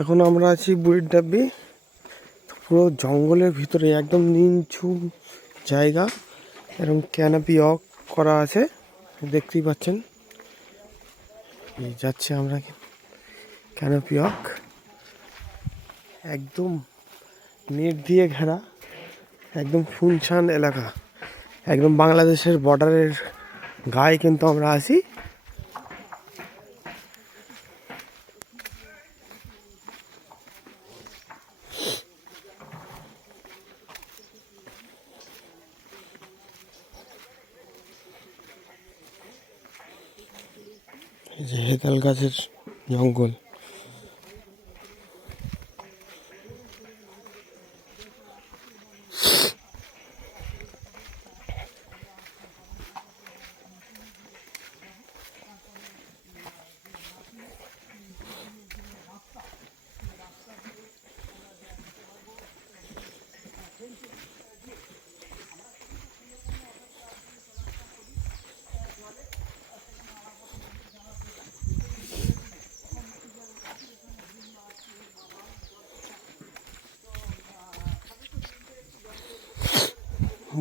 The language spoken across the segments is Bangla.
এখন আমরা আছি বুড়ির ডাব্বি, পুরো জঙ্গলের ভিতরে একদম নিঝুম জায়গা এবং ক্যানোপি অফ করা আছে, দেখতেই পাচ্ছেন। যাচ্ছে আমরা ক্যানোপি অফ, একদম নেট দিয়ে ঘেরা, একদম শুনশান এলাকা, একদম বাংলাদেশের বর্ডারের গায়ে কিন্তু আমরা আছি। এই যে হেতাল গাছের জঙ্গল।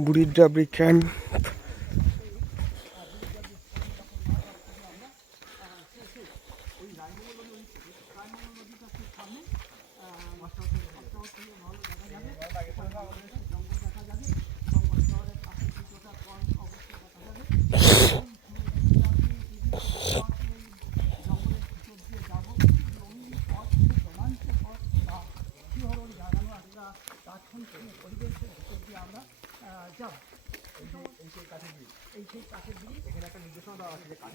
বুড়ির ডাবরি ক্যাম্প।